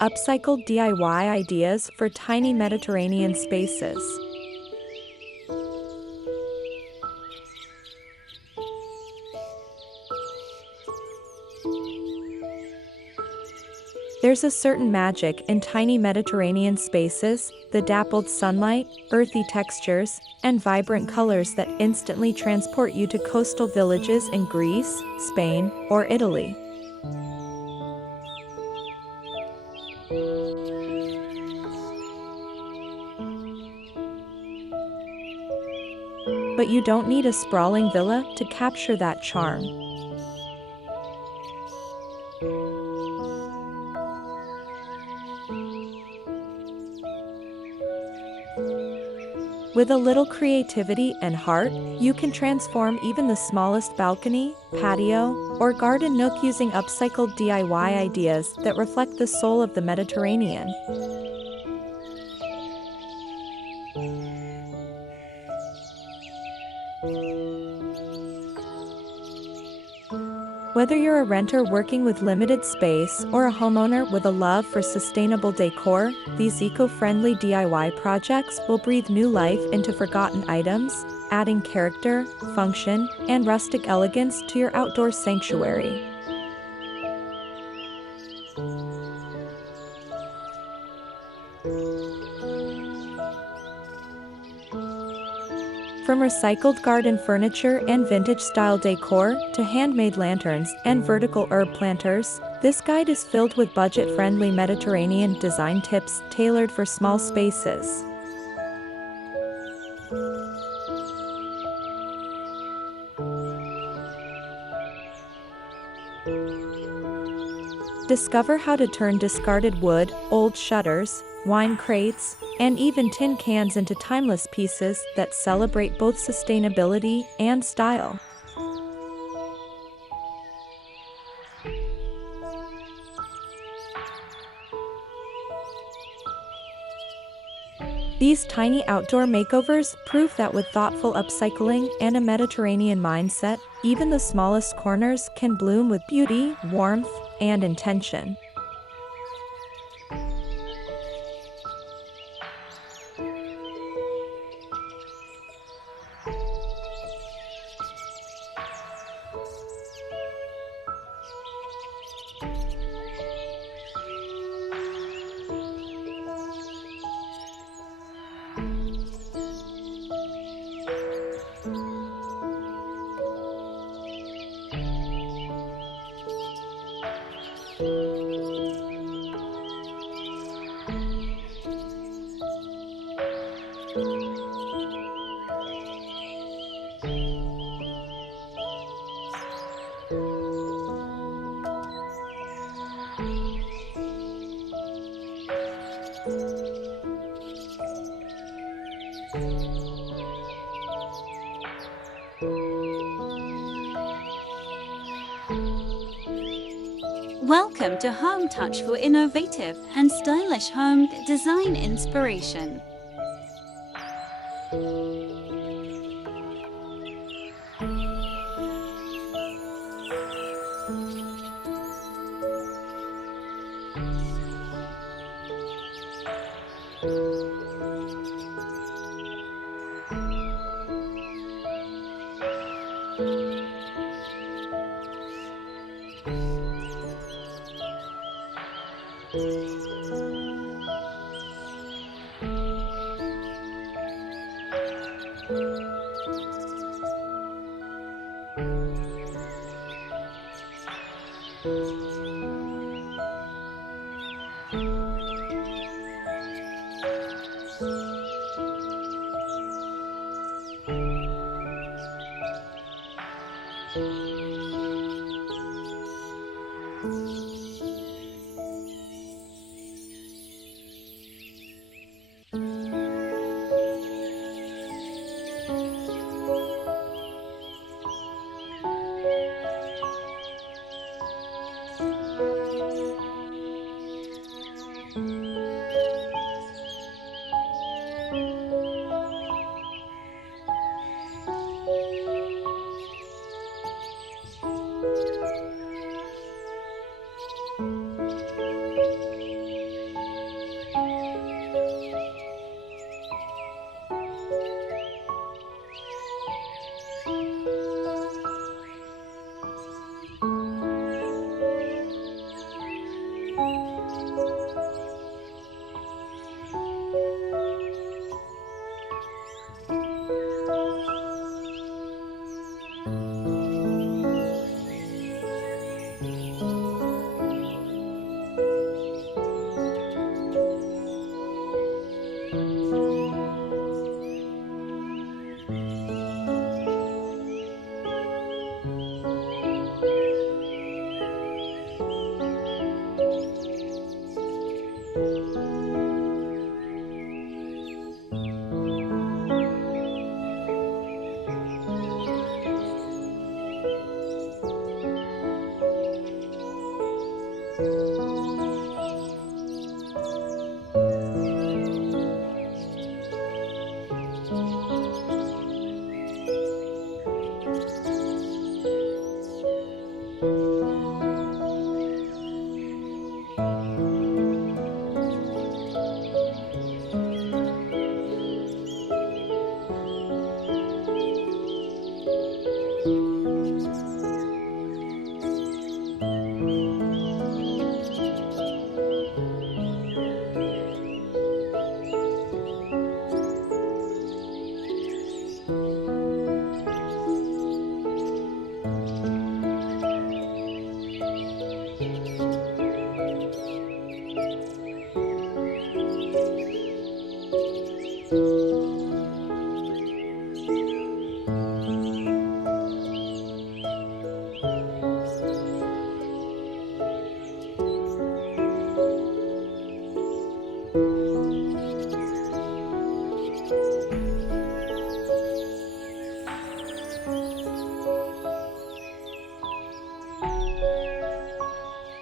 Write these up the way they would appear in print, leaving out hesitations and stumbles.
Upcycled DIY ideas for tiny Mediterranean spaces. There's a certain magic in tiny Mediterranean spaces, the dappled sunlight, earthy textures, and vibrant colors that instantly transport you to coastal villages in Greece, Spain, or Italy. But you don't need a sprawling villa to capture that charm. With a little creativity and heart, you can transform even the smallest balcony, patio, or garden nook using upcycled DIY ideas that reflect the soul of the Mediterranean. Whether you're a renter working with limited space or a homeowner with a love for sustainable decor, these eco-friendly DIY projects will breathe new life into forgotten items, adding character, function, and rustic elegance to your outdoor sanctuary. From recycled garden furniture and vintage-style decor to handmade lanterns and vertical herb planters, this guide is filled with budget-friendly Mediterranean design tips tailored for small spaces. Discover how to turn discarded wood, old shutters, wine crates, and even tin cans into timeless pieces that celebrate both sustainability and style. These tiny outdoor makeovers prove that with thoughtful upcycling and a Mediterranean mindset, even the smallest corners can bloom with beauty, warmth, and intention. Welcome to Home Touch for innovative and stylish home design inspiration.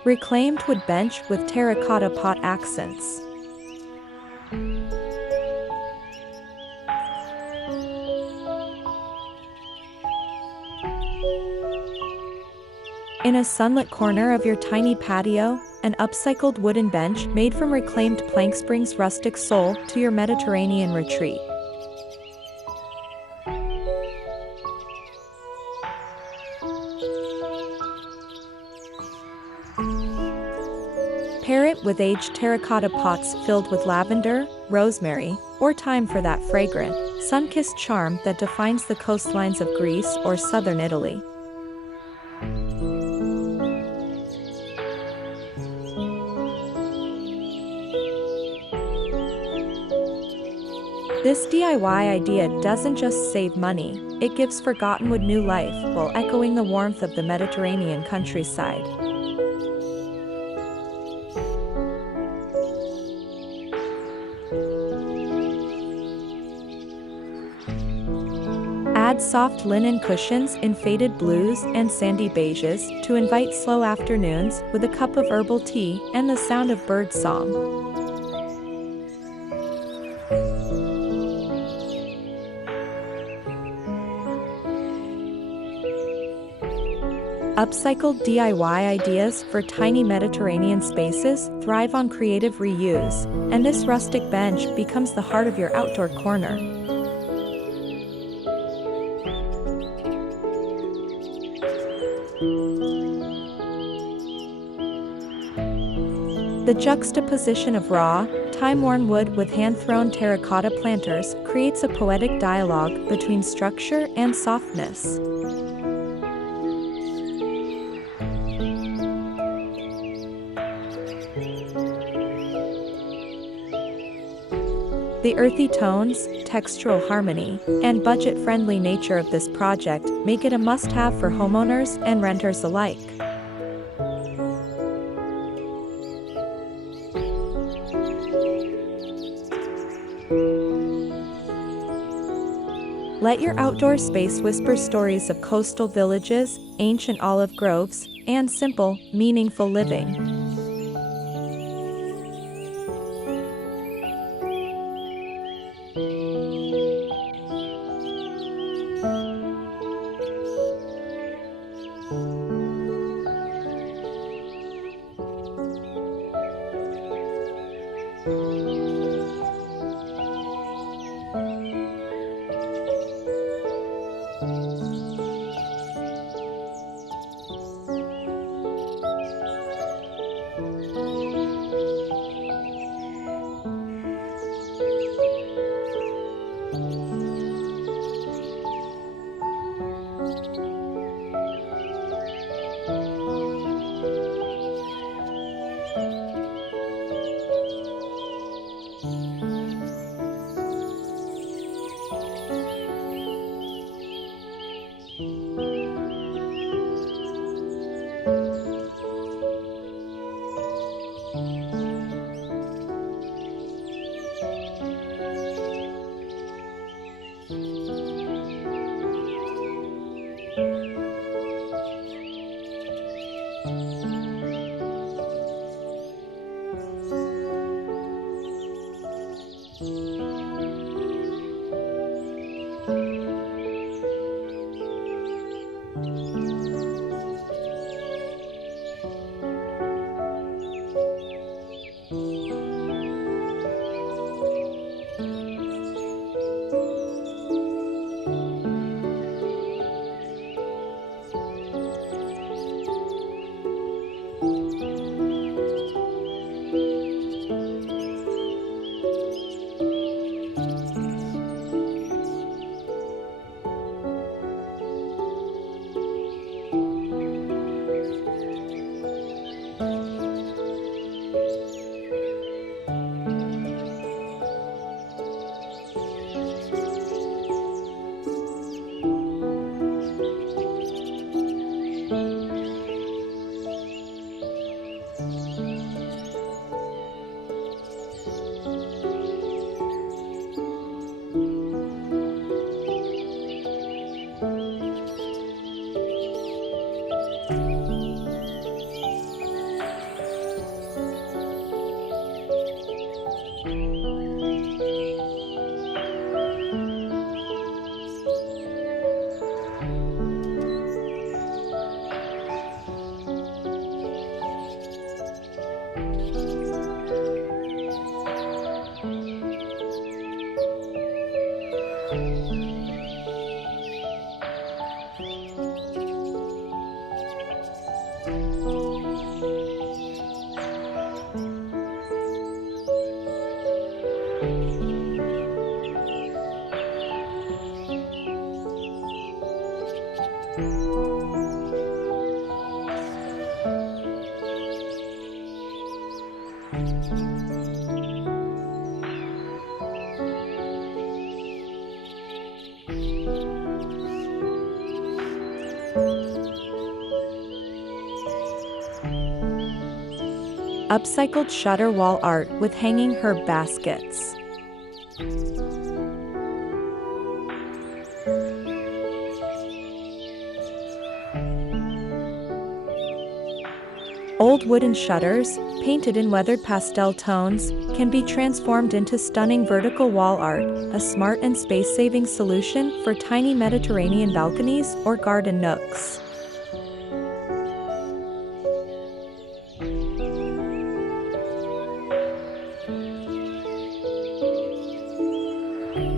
Reclaimed wood bench with terracotta pot accents. In a sunlit corner of your tiny patio, an upcycled wooden bench made from reclaimed planks brings rustic soul to your Mediterranean retreat. Pair it with aged terracotta pots filled with lavender, rosemary, or thyme for that fragrant, sun-kissed charm that defines the coastlines of Greece or southern Italy. This DIY idea doesn't just save money, it gives forgotten wood new life while echoing the warmth of the Mediterranean countryside. Add soft linen cushions in faded blues and sandy beiges to invite slow afternoons with a cup of herbal tea and the sound of bird song. Upcycled DIY ideas for tiny Mediterranean spaces thrive on creative reuse, and this rustic bench becomes the heart of your outdoor corner. The juxtaposition of raw, time-worn wood with hand-thrown terracotta planters creates a poetic dialogue between structure and softness. The earthy tones, textural harmony, and budget-friendly nature of this project make it a must-have for homeowners and renters alike. Let your outdoor space whisper stories of coastal villages, ancient olive groves, and simple, meaningful living. Upcycled shutter wall art with hanging herb baskets. Old wooden shutters, painted in weathered pastel tones, can be transformed into stunning vertical wall art, a smart and space-saving solution for tiny Mediterranean balconies or garden nooks.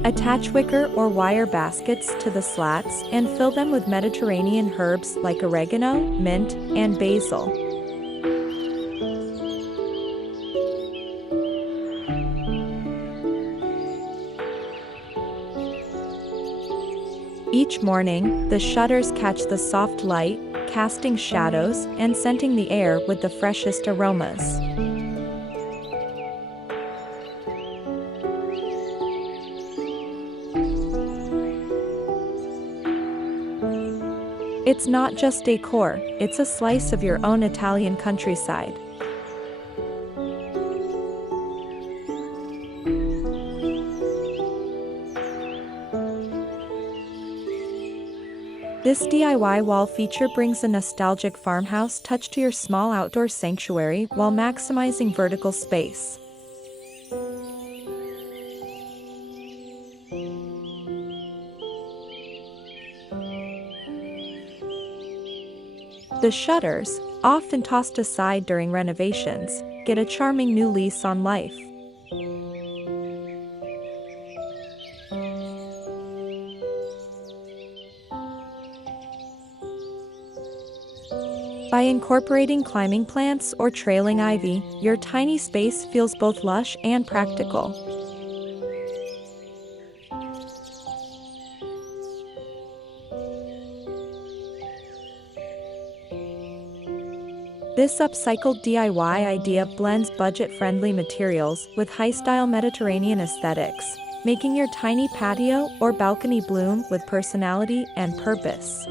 Attach wicker or wire baskets to the slats and fill them with Mediterranean herbs like oregano, mint, and basil. Each morning, the shutters catch the soft light, casting shadows and scenting the air with the freshest aromas. It's not just decor, it's a slice of your own Italian countryside. This DIY wall feature brings a nostalgic farmhouse touch to your small outdoor sanctuary while maximizing vertical space. The shutters, often tossed aside during renovations, get a charming new lease on life. By incorporating climbing plants or trailing ivy, your tiny space feels both lush and practical. This upcycled DIY idea blends budget-friendly materials with high-style Mediterranean aesthetics, making your tiny patio or balcony bloom with personality and purpose.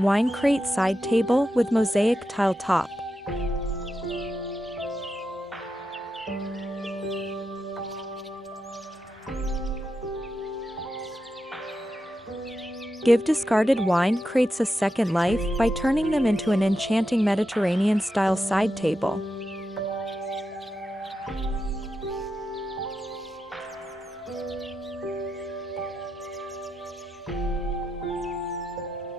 Wine crate side table with mosaic tile top. Give discarded wine crates a second life by turning them into an enchanting Mediterranean-style side table.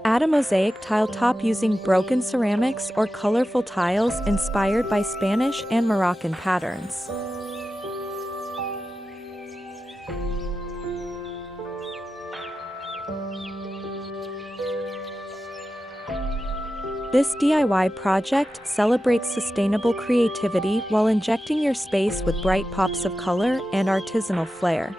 Add a mosaic tile top using broken ceramics or colorful tiles inspired by Spanish and Moroccan patterns. This DIY project celebrates sustainable creativity while injecting your space with bright pops of color and artisanal flair.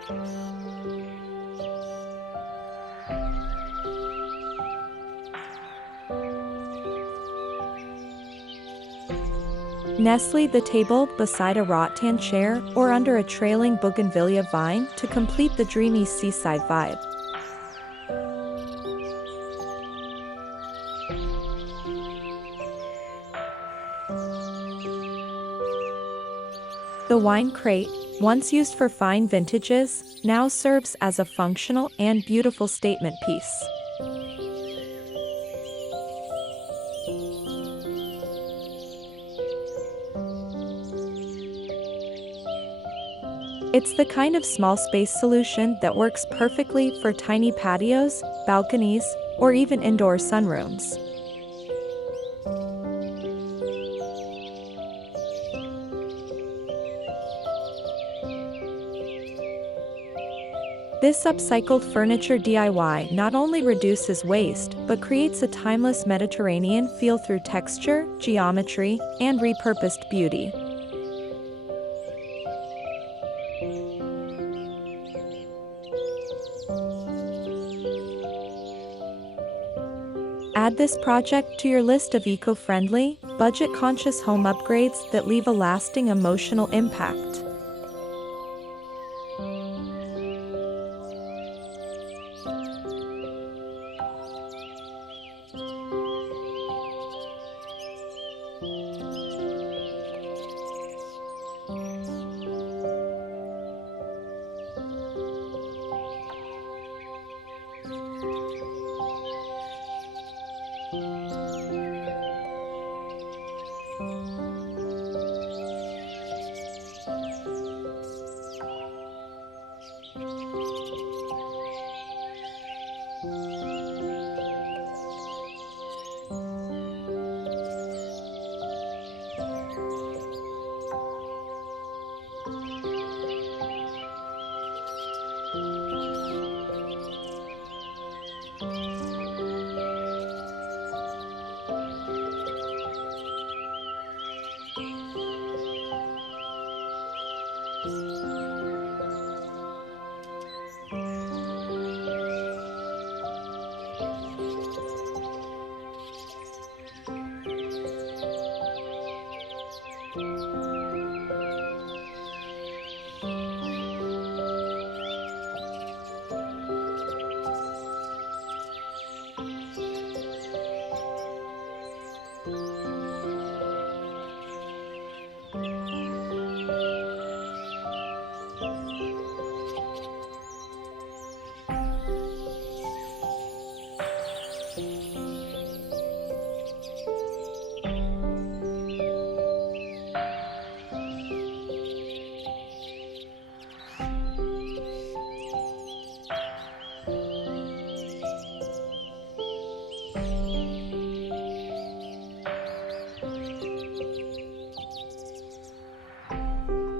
Nestle the table beside a rattan chair or under a trailing bougainvillea vine to complete the dreamy seaside vibe. The wine crate, once used for fine vintages, now serves as a functional and beautiful statement piece. It's the kind of small space solution that works perfectly for tiny patios, balconies, or even indoor sunrooms. This upcycled furniture DIY not only reduces waste but creates a timeless Mediterranean feel through texture, geometry, and repurposed beauty. Add this project to your list of eco-friendly, budget-conscious home upgrades that leave a lasting emotional impact.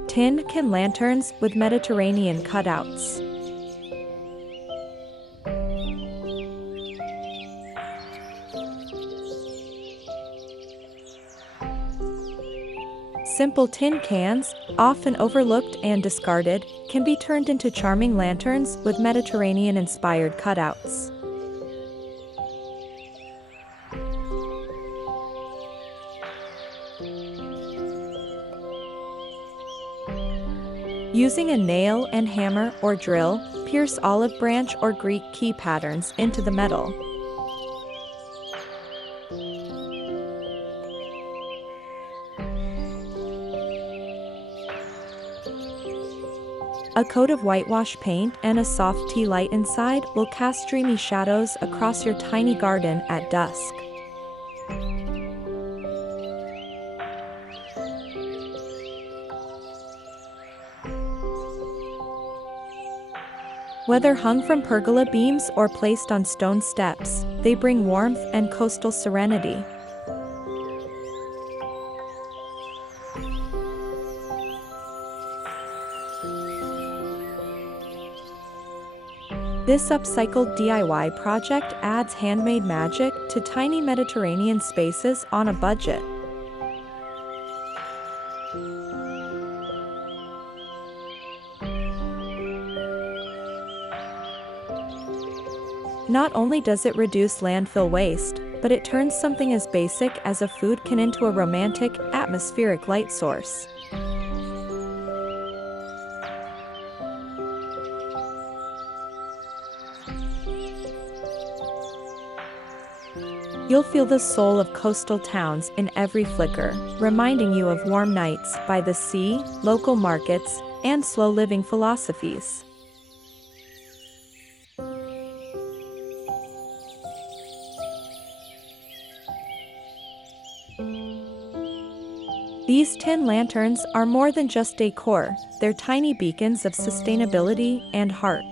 Tin can lanterns with Mediterranean cutouts. Simple tin cans, often overlooked and discarded, can be turned into charming lanterns with Mediterranean-inspired cutouts. Using a nail and hammer or drill, pierce olive branch or Greek key patterns into the metal. A coat of whitewash paint and a soft tea light inside will cast dreamy shadows across your tiny garden at dusk. Whether hung from pergola beams or placed on stone steps, they bring warmth and coastal serenity. This upcycled DIY project adds handmade magic to tiny Mediterranean spaces on a budget. Not only does it reduce landfill waste, but it turns something as basic as a food can into a romantic, atmospheric light source. You'll feel the soul of coastal towns in every flicker, reminding you of warm nights by the sea, local markets, and slow living philosophies. These tin lanterns are more than just decor, they're tiny beacons of sustainability and heart.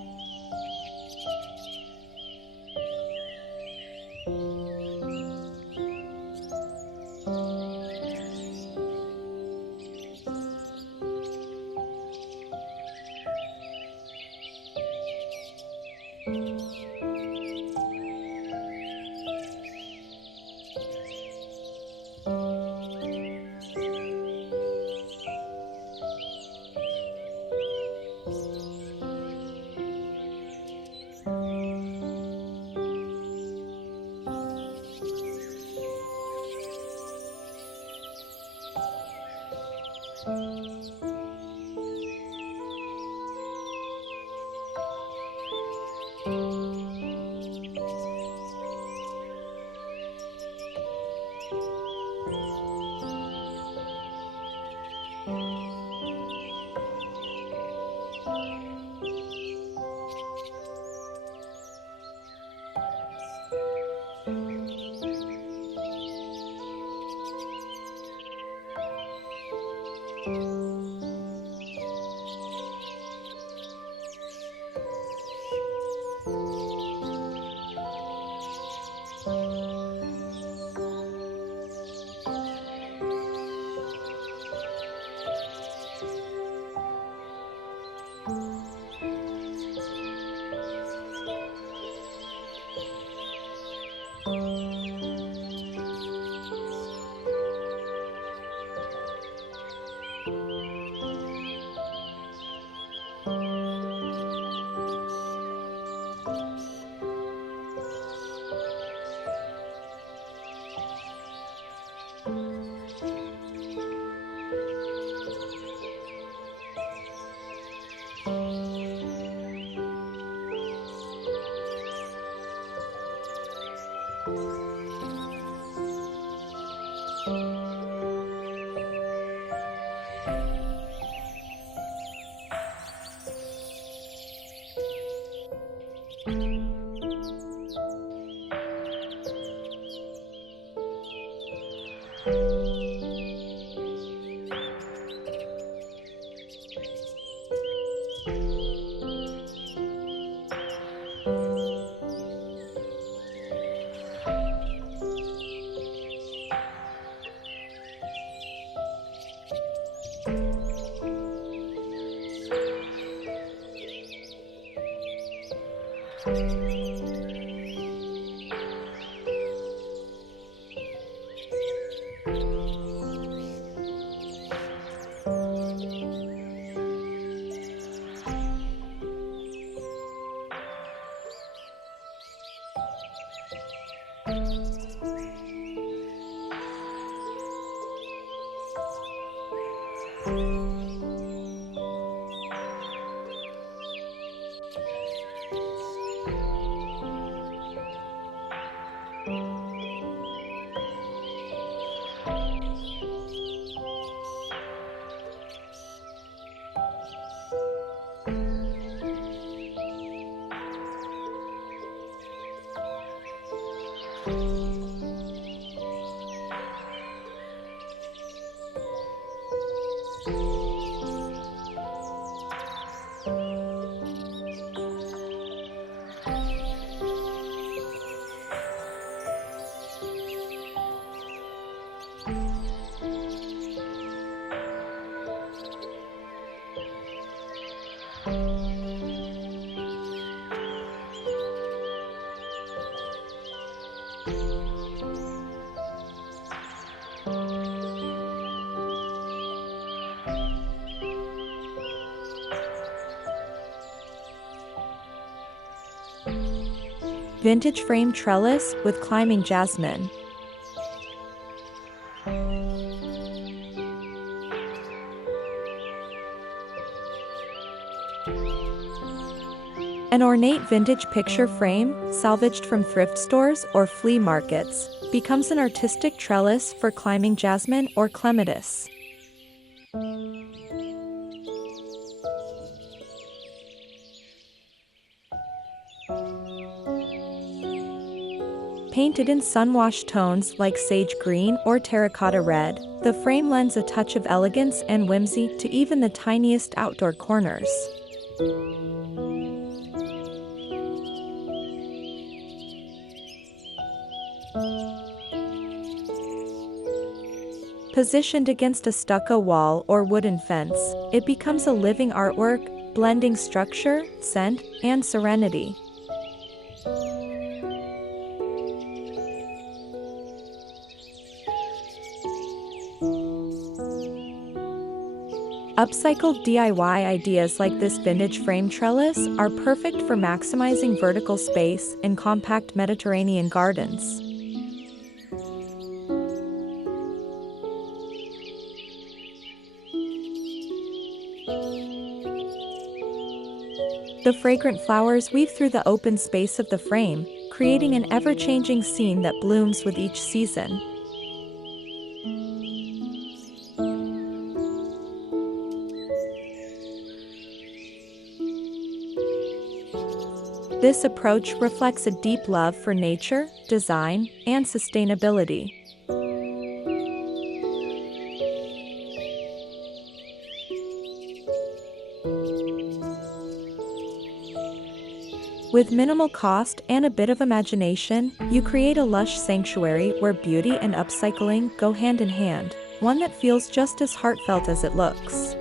Vintage frame trellis with climbing jasmine. An ornate vintage picture frame, salvaged from thrift stores or flea markets, becomes an artistic trellis for climbing jasmine or clematis. Painted in sun-washed tones like sage green or terracotta red, the frame lends a touch of elegance and whimsy to even the tiniest outdoor corners. Positioned against a stucco wall or wooden fence, it becomes a living artwork, blending structure, scent, and serenity. Upcycled DIY ideas like this vintage frame trellis are perfect for maximizing vertical space in compact Mediterranean gardens. The fragrant flowers weave through the open space of the frame, creating an ever-changing scene that blooms with each season. This approach reflects a deep love for nature, design, and sustainability. With minimal cost and a bit of imagination, you create a lush sanctuary where beauty and upcycling go hand in hand, one that feels just as heartfelt as it looks.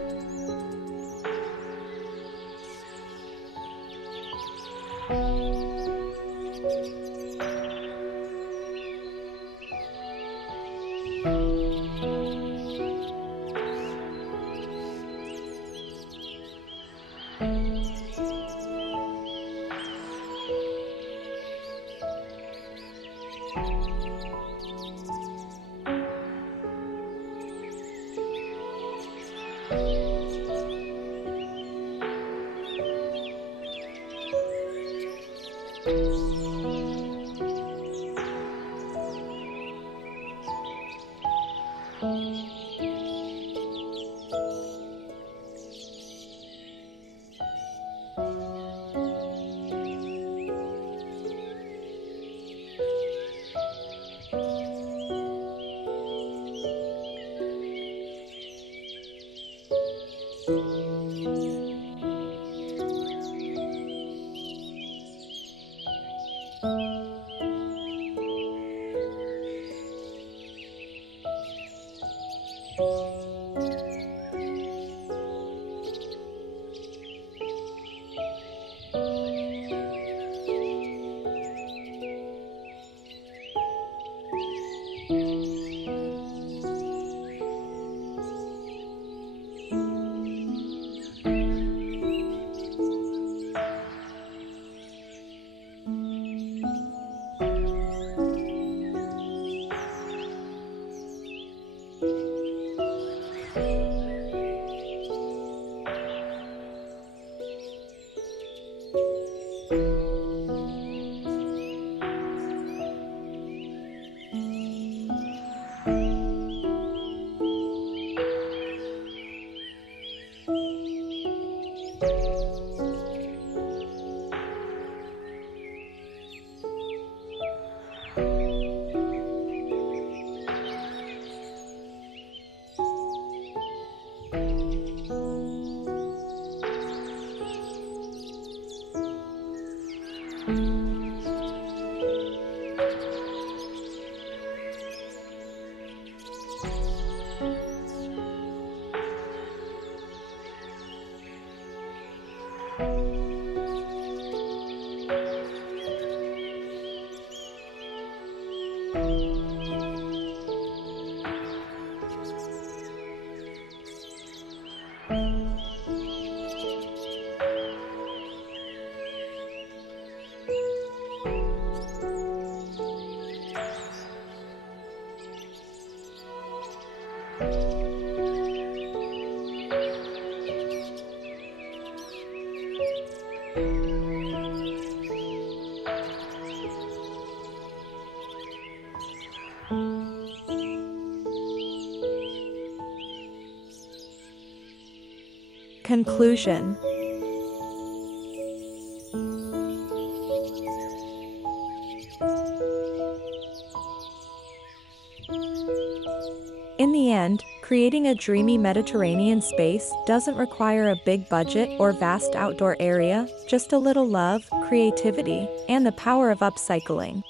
Conclusion. In the end, creating a dreamy Mediterranean space doesn't require a big budget or vast outdoor area, just a little love, creativity, and the power of upcycling.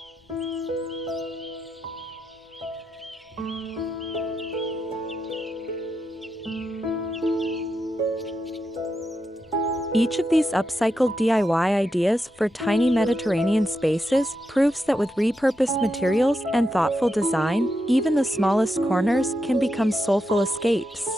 Each of these upcycled DIY ideas for tiny Mediterranean spaces proves that with repurposed materials and thoughtful design, even the smallest corners can become soulful escapes.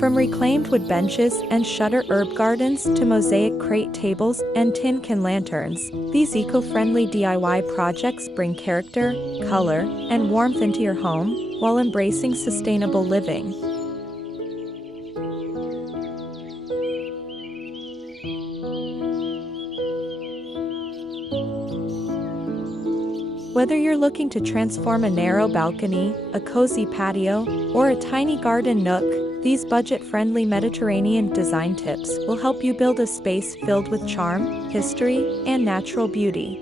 From reclaimed wood benches and shutter herb gardens to mosaic crate tables and tin can lanterns, these eco-friendly DIY projects bring character, color, and warmth into your home while embracing sustainable living. Whether you're looking to transform a narrow balcony, a cozy patio, or a tiny garden nook, these budget-friendly Mediterranean design tips will help you build a space filled with charm, history, and natural beauty.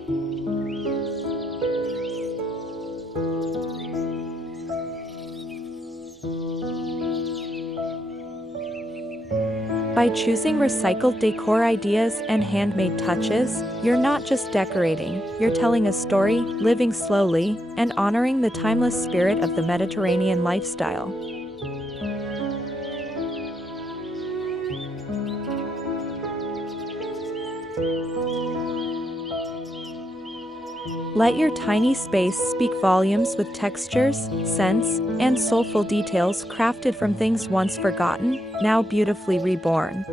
By choosing recycled decor ideas and handmade touches, you're not just decorating, you're telling a story, living slowly, and honoring the timeless spirit of the Mediterranean lifestyle. Let your tiny space speak volumes with textures, scents, and soulful details crafted from things once forgotten, now beautifully reborn.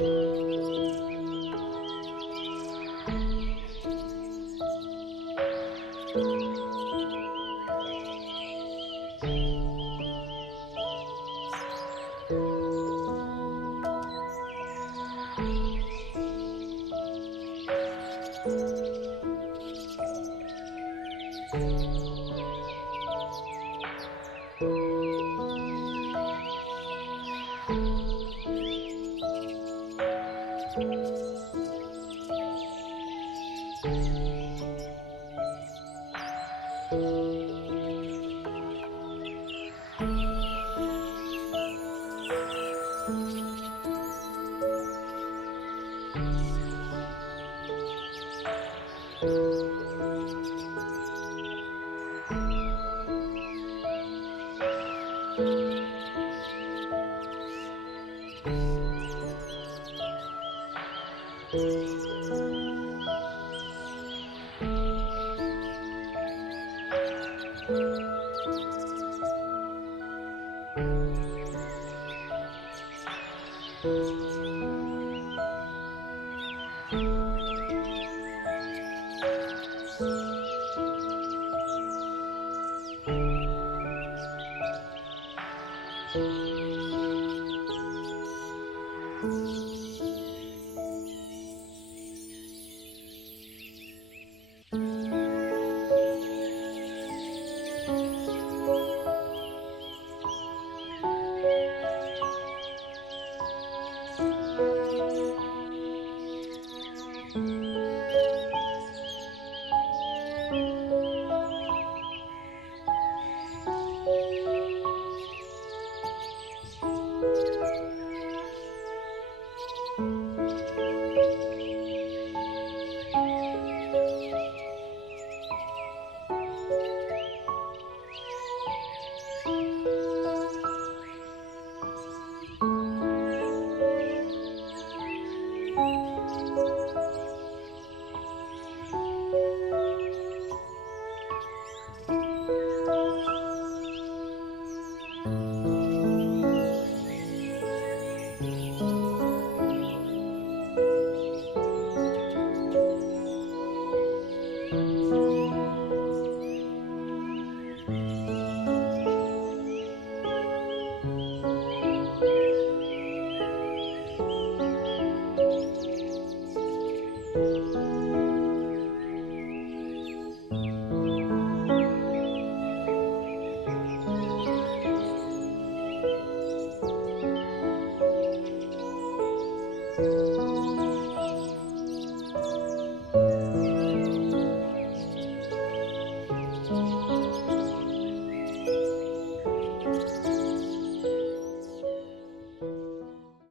you.